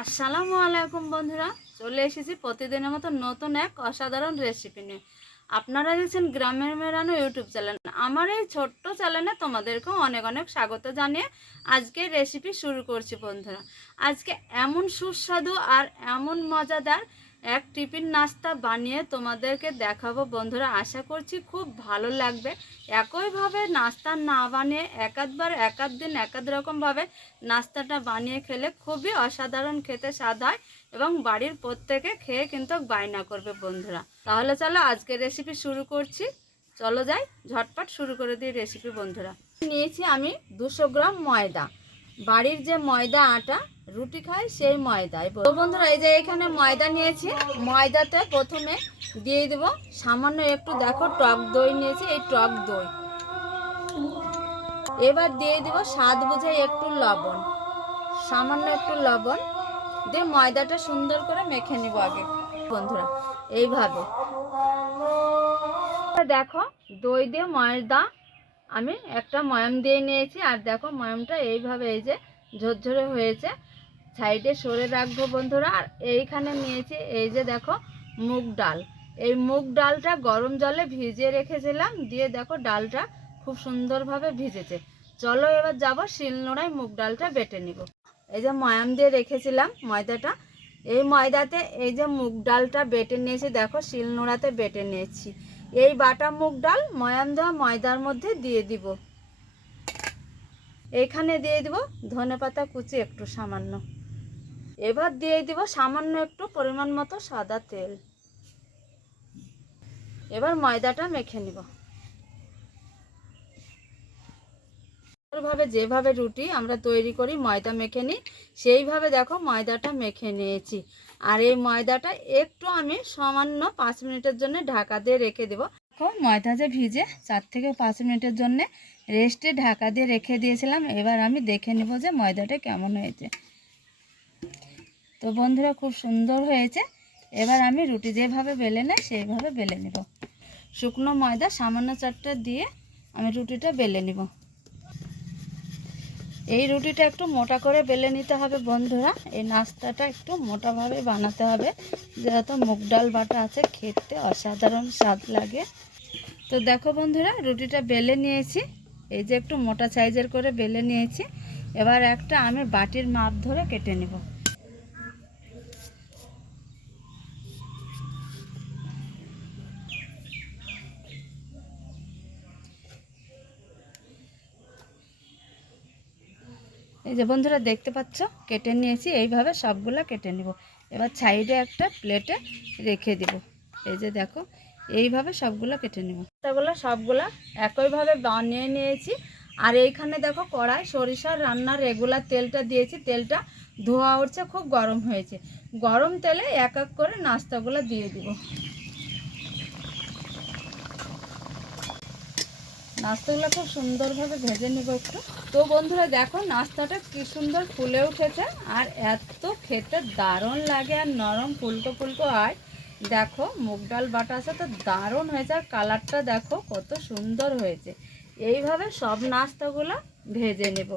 আসসালামু আলাইকুম বন্ধুরা, চলে এসেছি প্রতিদিনের মতো নতুন এক অসাধারণ রেসিপি নিয়ে। আপনারা দেখছেন গ্রামের মেরানো ইউটিউব চ্যানেল। আমার এই ছোট্ট চ্যানেলে তোমাদেরকে অনেক অনেক স্বাগত জানিয়ে আজকে রেসিপি শুরু করছি বন্ধুরা। আজকে এমন সুস্বাদু আর এমন মজাদার এক টিফিন নাস্তা বানিয়ে তোমাদেরকে দেখাবো। বন্ধুরা, আশা করছি খুব ভালো লাগবে। একইভাবে নাস্তা না বানিয়ে একাধবার একাধ দিন একাধ রকমভাবে নাস্তাটা বানিয়ে খেলে খুবই অসাধারণ খেতে স্বাদ হয় এবং বাড়ির প্রত্যেকে খেয়ে কিন্তু বায়না করবে বন্ধুরা। তাহলে চলো আজকে রেসিপি শুরু করছি। চলো যাই, ঝটপট শুরু করে দিই রেসিপি বন্ধুরা। নিয়েছি আমি দুশো গ্রাম ময়দা। বাড়ির যে ময়দা আটা, রুটি খাই সেই ময়দায় তো বন্ধুরা, এই যে এখানে ময়দা নিয়েছি। ময়দাতে প্রথমে দিয়ে দেব, সামান্য একটু দেখো, টক দই নিয়েছি, এই টক দই। এবার দিয়ে দিব স্বাদ বুঝে একটু লবণ, সামান্য একটু লবণ। দিয়ে ময়দাটা সুন্দর করে মেখে নিব আগে। বন্ধুরা, এইভাবে। দেখো, দই দিয়ে ময়দা আমি একটা ময়াম দিয়ে নিয়েছি, আর দেখো ময়ামটা এইভাবে এই যে ঝরঝরে হয়েছে। সাইডে সরে রাখব বন্ধুরা, আর এইখানে নিয়েছি এই যে দেখো মুগ ডাল। এই মুগ ডালটা গরম জলে ভিজিয়ে রেখেছিলাম, দিয়ে দেখো ডালটা খুব সুন্দরভাবে ভিজেছে। চলো এবার যাব শিলনোড়ায় মুগ ডালটা বেটে নিব। এই যে ময়াম দিয়ে রেখেছিলাম ময়দাটা। এই ময়দাতে এই যে মুগ ডালটা বেটে নিয়েছি, দেখো শিলনোড়াতে বেটে নিয়েছি। এই বাটা মুগ ডাল ময়ান দেওয়া ময়দার মধ্যে দিয়ে দিব। এখানে দিয়ে দিব ধনে পাতা কুচি একটু সামান্য। এবার দিয়ে দিব সামান্য একটু পরিমাণ মতো সাদা তেল। এবার ময়দাটা মেখে নিব। ভাবে যেভাবে রুটি আমরা তৈরি করি, ময়দা মেখে নিই। সেইভাবে দেখো ময়দাটা মেখে নিয়েছি। আর এই ময়দাটা একটু আমি সামান্য পাঁচ মিনিটের জন্য ঢাকা দিয়ে রেখে দেবো। দেখো ময়দা যে ভিজে, চার থেকে পাঁচ মিনিটের জন্য রেস্টে ঢাকা দিয়ে রেখে দিয়েছিলাম। এবার আমি দেখে নেব যে ময়দাটা কেমন হয়েছে। তো বন্ধুরা, খুব সুন্দর হয়েছে। এবার আমি রুটি যেভাবে বেলে নেয় সেইভাবে বেলে নেব। শুকনো ময়দা সামান্য চারটা দিয়ে আমি রুটিটা বেলে নেব। এই রুটিটা একটু মোটা করে বেলে নিতে হবে বন্ধুরা। এই নাস্তাটা একটু মোটাভাবে বানাতে হবে, যেহেতু মুগ ডাল বাটা আছে, খেতে অসাধারণ স্বাদ লাগে। তো দেখো বন্ধুরা, রুটিটা বেলে নিয়েছি। এই যে একটু মোটা সাইজের করে বেলে নিয়েছি। এবার একটা আমি বাটির মাপ ধরে কেটে নেব। এই যে বন্ধুরা দেখতে পাচ্ছ? কেটে নিয়েছি, এইভাবে সবগুলো কেটে নিব। এবার সাইডে একটা প্লেটে রেখে দিব। এই যে দেখো, এইভাবে সবগুলো কেটে নেব। এগুলো সবগুলো একইভাবে বানিয়ে নিয়েছি। আর এইখানে দেখো কড়াই, সরিষার রান্নার রেগুলার তেলটা দিয়েছি। তেলটা ধোয়া উঠছে, খুব গরম হয়েছে। গরম তেলে এক এক করে নাস্তাগুলো দিয়ে দিব। নাস্তাগুলো খুব সুন্দরভাবে ভেজে নেব একটু। তো বন্ধুরা, দেখো নাস্তাটা কি সুন্দর ফুলে উঠেছে আর এত খেতে দারুণ লাগে আর নরম ফুলকো ফুলকো হয় দেখো, মুগ ডাল বাটা আছে তো দারুণ হয়েছে আর কালারটা দেখো কত সুন্দর হয়েছে। এইভাবে সব নাস্তাগুলো ভেজে নেব।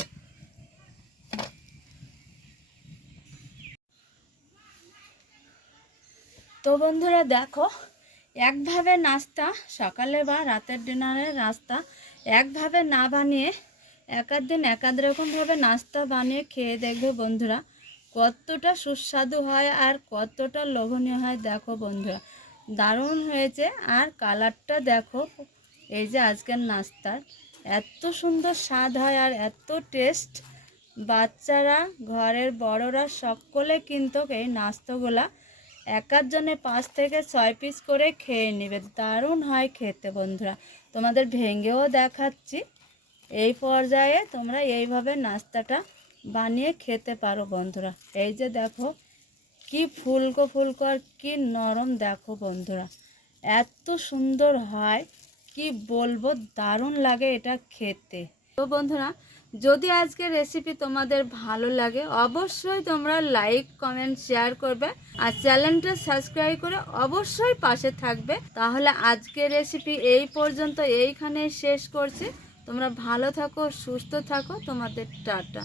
তো বন্ধুরা, দেখো একভাবে নাস্তা সকালে বা রাতের ডিনারের নাস্তা একভাবে না বানিয়ে একাধ দিন একাধ রকমভাবে নাস্তা বানিয়ে খেয়ে দেখবে বন্ধুরা। কতটা সুস্বাদু হয় আর কতটা লোভনীয় হয় দেখো বন্ধুরা। দারুণ হয়েছে আর কালারটা দেখো, এই যে আজকের নাস্তার। এত সুন্দর স্বাদ হয় আর এত টেস্ট। বাচ্চারা, ঘরের বড়রা, সকলে কিন্তু এই নাস্তাগুলা একার জন্য পাঁচ থেকে ছয় পিস করে খেয়ে নেবে। দারুণ হয় খেতে বন্ধুরা। তোমাদের ভেঙেও দেখাচ্ছি। এই পর্যায়ে তোমরা এইভাবে নাস্তাটা বানিয়ে খেতে পারো বন্ধুরা। এই যে দেখো, কি ফুলকো ফুলকো আর কি নরম দেখো বন্ধুরা। এত সুন্দর হয়, কি বলব? দারুণ লাগে এটা খেতে। তো বন্ধুরা, যদি আজকের রেসিপি তোমাদের ভালো লাগে, অবশ্যই তোমরা লাইক কমেন্ট শেয়ার করবে আর চ্যানেলটা সাবস্ক্রাইব করে অবশ্যই পাশে থাকবে। তাহলে আজকের রেসিপি এই পর্যন্ত এইখানে শেষ করছি। তোমরা ভালো থাকো, সুস্থ থাকো, তোমাদের টাটা।